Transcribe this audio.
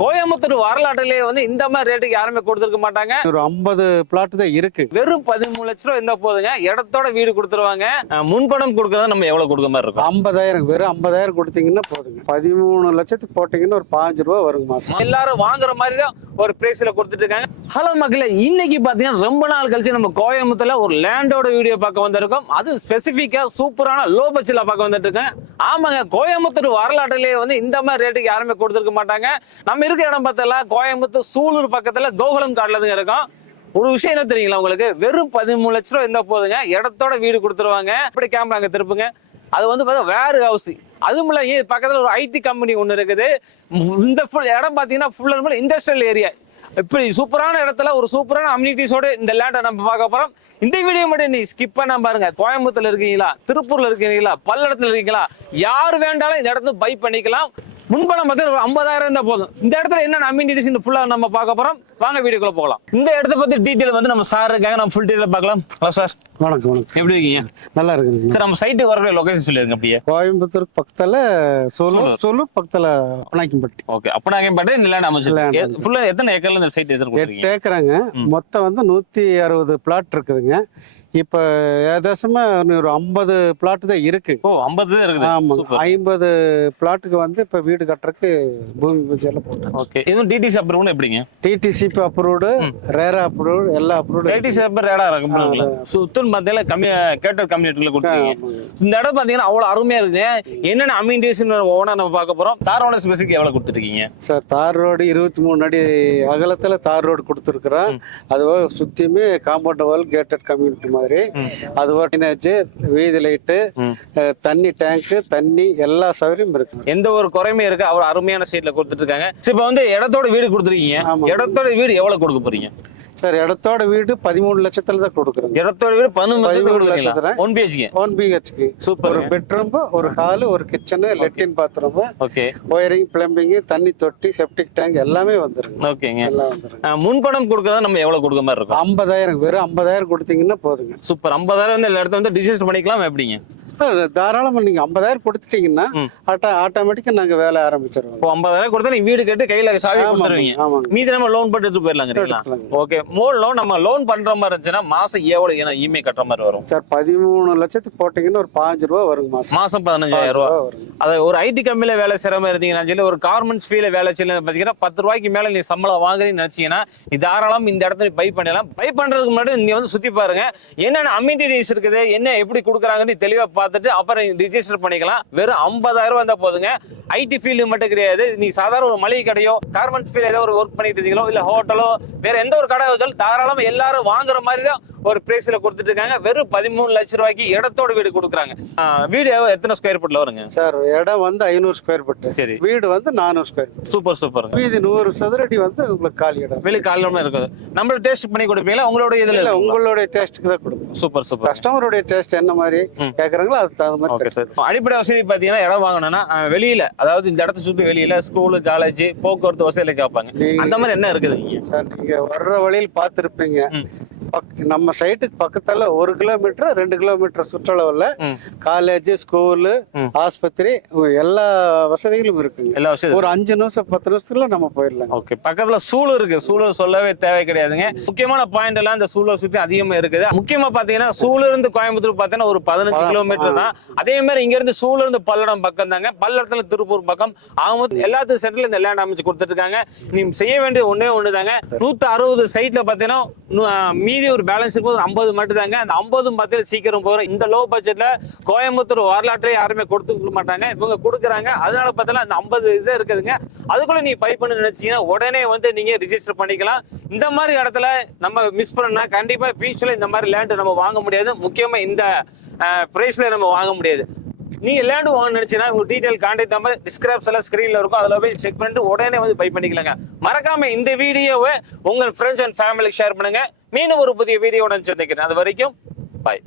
கோயம்புத்தூர் வரலாற்றிலே வந்து இந்த மாதிரி ரேட்டுக்கு யாருமே கொடுத்துருக்க மாட்டாங்க. ஒரு 50 பிளாட் தான் இருக்கு. வெறும் 13 லட்சம் ரூபாய் இருந்தா போதுங்க, இடத்தோட வீடு கொடுத்துருவாங்க. முன்பணம் கொடுக்கறதா நம்ம எவ்வளவு கொடுக்க மாதிரி இருக்கும்? 50,000, வெறும் 50,000 கொடுத்தீங்கன்னா போதுங்க. 13 லட்சத்துக்கு போட்டீங்கன்னா ஒரு 5 ரூபா வருங்க மாசம். எல்லாரும் வாங்குற மாதிரி தான் ஒரு பிரைஸ்ல கொடுத்துட்டு இருக்காங்க. ஹலோ மக்களே, இன்னைக்கு பாத்தீங்கன்னா ரொம்ப நாள் கழிச்சு நம்ம கோயம்புத்தூர்ல ஒரு லேண்டோட வீடியோ பார்க்க வந்திருக்கோம். அது ஸ்பெசிபிக்கா சூப்பரான லோ பட்ஜெட்ல பார்க்க வந்துட்டு இருக்கேன். ஆமாங்க, கோயம்புத்தூர் வரலாற்றிலேயே வந்து இந்த மாதிரி ரேட்டுக்கு யாருமே கொடுத்துருக்க மாட்டாங்க. நம்ம இருக்க இடம் பார்த்தல கோயம்புத்தூர் சூலூர் பக்கத்துல கோகுலம் காட்டுலதுங்க இருக்கும். ஒரு விஷயம் என்ன தெரியுங்களா உங்களுக்கு? வெறும் 13 லட்சம் ரூபாய் இருந்தா போதுங்க, இடத்தோட வீடு கொடுத்துருவாங்க. இப்படி கேமரா அங்க திருப்புங்க. அது வந்து பார்த்தா வேர் ஹவுஸ். அதுவும் இல்ல, பக்கத்துல ஒரு ஐடி கம்பெனி ஒண்ணு இருக்குது. இந்த இடம் பாத்தீங்கன்னா full and full industrial area. இப்படி சூப்பரான இடத்துல ஒரு சூப்பரான அம்யூனிட்டிஸோட இந்த லேண்டை நம்ம பார்க்க போறோம். இந்த வீடியோ மட்டும் நீ ஸ்கிப் பண்ண பாருங்க. கோயம்புத்தூர்ல இருக்கீங்களா, திருப்பூர்ல இருக்கீங்களா, பல்லடத்துல இருக்கீங்களா, யாரு வேண்டாலும் இந்த இடத்துல பை பண்ணிக்கலாம். முன்பணம் பார்த்து ஒரு 50,000 இருந்தா போதும். இந்த இடத்துல என்ன அம்யூனிட்டிஸ் ஃபுல்லா நம்ம பார்க்க போறோம். வாங்க வீடியோக்குள்ள போகலாம். இந்த இடத்த பத்தி டீடைல் வந்து நம்ம சார் இருக்காங்க, நம்ம ஃபுல் டீடைல் பார்க்கலாம். Hello sir. வணக்கம். வணக்கம். எப்படி இருக்கீங்க? நல்லா இருக்குங்க சார். நம்ம சைட்டு வரக்கூடிய லொகேஷன் சொல்லிருங்க. அப்படியே கோயம்புத்தூர் பக்கத்துல சோலூர் பக்கத்துல அப்பனாக்கிம்பட்டி. ஓகே, அப்பனாக்கிம்பட்டி இந்த லேண்ட் அமைச்சிருக்கீங்க. ஃபுல்லா எத்தனை ஏக்கர்ல இந்த சைட் எடுத்துருக்கீங்க? 8 ஏக்கராங்க. மொத்தம் வந்து 160 பிளாட் இருக்குதுங்க. இப்ப ஏதாசமா ஒரு 50 பிளாட் தான் இருக்கு. ஓ, 50 தான் இருக்குது. ஆமா, 50 பிளாட்டுக்கு வந்து இப்ப வீடு கட்டுறதுக்கு பூமி பூஜை எல்லாம் போட்டாங்க. ஓகே, இது டிடிசி அப்ரூவ்னா எப்படிங்க? டிடிசிபி அப்ரூவ்டு, ரேரா அப்ரூவ்டு, எல்லா அப்ரூவ்டு. டிடிசி அப்ரூவ் ரேரா இருக்குங்களா? சுத்தம் மத்தியில கேட்டர் கம்யூனிட்டில கொடுத்தீங்க. இந்த இடம் பாத்தீங்கன்னா அவ்வளவு அருமையா இருக்கு. என்னென்ன அம்யூனிட்டிஸ் ஓனா நம்ம பார்க்க போறோம். தார் ரோடு ஸ்பெசிஃபிக் எவ்வளவு கொடுத்துருக்கீங்க சார்? தார் ரோடு 23 அடி அகலத்துல தார் ரோடு கொடுத்துருக்குறோம். அதுவோ சுத்தியுமே காம்பவுண்ட் வால், கேட்டட் கம்யூனிட்டி மாதிரி. அதுவோ வீதி லைட்டு, தண்ணி டேங்க், தண்ணி எல்லா சௌகரியம் இருக்கு. எந்த ஒரு குறையுமே இருக்கு. அவ்வளவு அருமையான சைட்ல கொடுத்துட்டு இருக்காங்க. இப்ப வந்து இடத்தோட வீடு கொடுத்துருக்கீங்க. இடத்தோட வீடு எவ்வளவு கொடுக்க போறீங்க சார்? இடத்தோட வீடு 13 லட்சத்துல தான் கொடுக்குறோம். இடத்தோட வீடு 13 லட்சத்துல 1 BHK. சூப்பர். ஒரு பெட்ரூம், ஒரு ஹால், ஒரு கிச்சன், லெட்டின் பாத்ரூம், ஓகே, ஒயரிங், பிளம்பிங், தண்ணி தொட்டி, செப்டிக் டேங்க் எல்லாமே வந்துருங்க. ஓகேங்க. முன்பணம் கொடுக்கறதா நம்ம எவ்வளவு கொடுக்க மாதிரி இருக்கும்? 50,000, வெறும் 50,000 கொடுத்தீங்கன்னா போதுங்க. சூப்பர். 50,000 வந்து எல்லா இடத்துல வந்து டிசிஷன் பண்ணிக்கலாம். எப்படிங்க? தாராளமா நீங்க 50,000 கொடுத்துட்டீங்கன்னா ஆட்டோமேட்டிக்கா நாங்க வேலை ஆரம்பிச்சிருவோம். 50,000 கொடுத்தா நீங்க வீடு கட்டி கையில சாவி கொடுத்துருவீங்க. மீதி நம்ம லோன் போட்டு எடுத்து போயிடலாம். ஓகே, மோல் லோன் நம்ம லோன் பண்ற மாதிரி இருந்துச்சுன்னா மாசம் எவ்வளவு இஎம்ஐ கட்டுற மாதிரி வரும் சார்? 13 லட்சத்துக்கு போட்டீங்கன்னா ஒரு 5 ரூபா வரும் மாசம் 15,000 ரூபா. அது ஒரு ஐடி கம்பெனில வேலை செய்யற மாதிரி இருந்தீங்கன்னா, ஒரு கார்மெண்ட்ஸ் ஃபீல்ட்ல வேலை செய்யல பாத்தீங்கன்னா 10 ரூபாய்க்கு மேல நீ சம்பளம் வாங்குறீங்கன்னு நினைச்சீங்கன்னா தாராளம் இந்த இடத்துல பை பண்ணலாம். பை பண்றதுக்கு முன்னாடி நீங்க வந்து சுத்தி பாருங்க, என்னென்ன அம்யூனிட்டிஸ் இருக்குது, என்ன எப்படி கொடுக்குறாங்கன்னு தெளிவா பார்த்துட்டு அப்புறம் ரிஜிஸ்டர் பண்ணிக்கலாம். வெறும் 50,000 ரூபாய் இருந்தா போதுங்க. ஐடி ஃபீல்டு மட்டும் கிடையாது, நீ சாதாரண ஒரு மளிகை கடையோ, கார்மெண்ட்ஸ் ஃபீல்ட் ஏதோ ஒரு ஒர்க் பண்ணிட்டு இருந்தீங்களோ, இல்ல ஹோட்டலோ, வேற எந்த ஒரு கடை வச்சாலும் தாராளமா எல்லாரும் வாங்குற மாதிரி தான் ஒரு பிரைஸ்ல கொடுத்துட்டு இருக்காங்க. வெறும் 13 லட்சம் ரூபாய்க்கு இடத்தோட வீடு கொடுக்குறாங்க. வீடு எத்தனை ஸ்கொயர் ஃபீட்ல வருங்க சார்? இடம் வந்து 500 ஸ்கொயர் ஃபீட். சரி. வீடு வந்து 400 ஸ்கொயர். Super super. மீதி 100 சதுரடி வந்து உங்களுக்கு காலி இடம். வெளி காலிலமா இருக்குது. நம்ம டேஸ்ட் பண்ணி கொடுப்பீங்களா? உங்களோட இதுல இல்ல, உங்களுடைய டேஸ்ட்க்கு தான் கொடுப்போம். Super super. கஸ்டமருடைய டேஸ்ட் என்ன மாதிரி கேக்குறாங்களோ அதுக்கு தகுந்த மாதிரி. Okay sir. அடிப்படை வசதி பாத்தீங்கன்னா இடம் வாங்கணும்னா வெளியில, அதாவது இந்த இடத்த சுத்தி வெளியில ஸ்கூல், காலேஜ், போக்குவரத்து வசதியில கேட்பாங்க. அந்த மாதிரி என்ன இருக்குது சார்? நீங்க வர்ற வழியில் பார்த்திருப்பீங்க, நம்ம சைட்டுக்கு பக்கத்துல 1 கிலோமீட்டர் 2 கிலோமீட்டர் சுற்றளவுல காலேஜ், ஸ்கூலு, ஆஸ்பத்திரி எல்லா வசதிகளும் இருக்குங்க. எல்லா வசதியும் ஒரு 5 நிமிஷம் 10 நிமிஷத்துல நம்ம போயிடலாம். ஓகே, பக்கத்துல சூழல் இருக்கு. சூழல் சொல்லவே தேவை கிடையாதுங்க. முக்கியமான பாயிண்ட் எல்லாம் இந்த சூழல் சுத்தி அதிகமா இருக்குது. முக்கியமா பாத்தீங்கன்னா சூழல் இருந்து கோயம்புத்தூர் பாத்தீங்கன்னா ஒரு 15 கிலோமீட்டர் தான். அதே மாதிரி இங்க இருந்து சூழல் இருந்து பல்லடம் பக்கம் தாங்க. பல்லடத்துல திருப்பூர் பக்கம். அவங்க எல்லாத்துக்கும் செட்டில் இந்த லேண்ட் அமைச்சு கொடுத்துட்டு இருக்காங்க. நீ செய்ய வேண்டிய ஒண்ணே ஒண்ணுதாங்க. 160 சைட்ல பாத்தீங்கன்னா மீதி ஒரு பேலன்ஸ் இருக்கும், 50 மட்டும் தாங்க. அந்த 50 பார்த்தீங்கன்னா சீக்கிரம் போறோம். இந்த லோ பட்ஜெட்ல கோயம்புத்தூர் வரலாற்றை யாருமே கொடுத்துக்க மாட்டாங்க, இவங்க கொடுக்குறாங்க. அதனால பார்த்தீங்கன்னா அந்த 50 இது இருக்குதுங்க. அதுக்குள்ள நீ பை பண்ண நினைச்சீங்கன்னா உடனே வந்து நீங்க ரிஜிஸ்டர் பண்ணிக்கலாம். இந்த மாதிரி இடத்துல நம்ம மிஸ் பண்ணா கண்டிப்பா ஃபியூச்சர்ல இந்த மாதிரி லேண்ட் நம்ம வாங்க முடியாது. முக்கியமா இந்த பிரைஸ்ல நம்ம வாங்க முடியாது. நீங்க லேண்ட் வாங்க நினைச்சீங்கன்னா உங்க டீடைல் கான்டாக்ட் நம்பர் டிஸ்கிரிப்ஷன்ல ஸ்கிரீன்ல இருக்கும், அதுல போய் செக் பண்ணிட்டு உடனே வந்து பை பண்ணிக்கலாங்க. மறக்காம இந்த வீடியோவை உங்க ஃப்ரெண்ட்ஸ் அண்ட் ஃபேமிலிக்கு ஷேர் பண்ணுங்க. மீண்டும் ஒரு புதிய வீடியோட சந்திக்கிறேன். அது வரைக்கும் பாய்.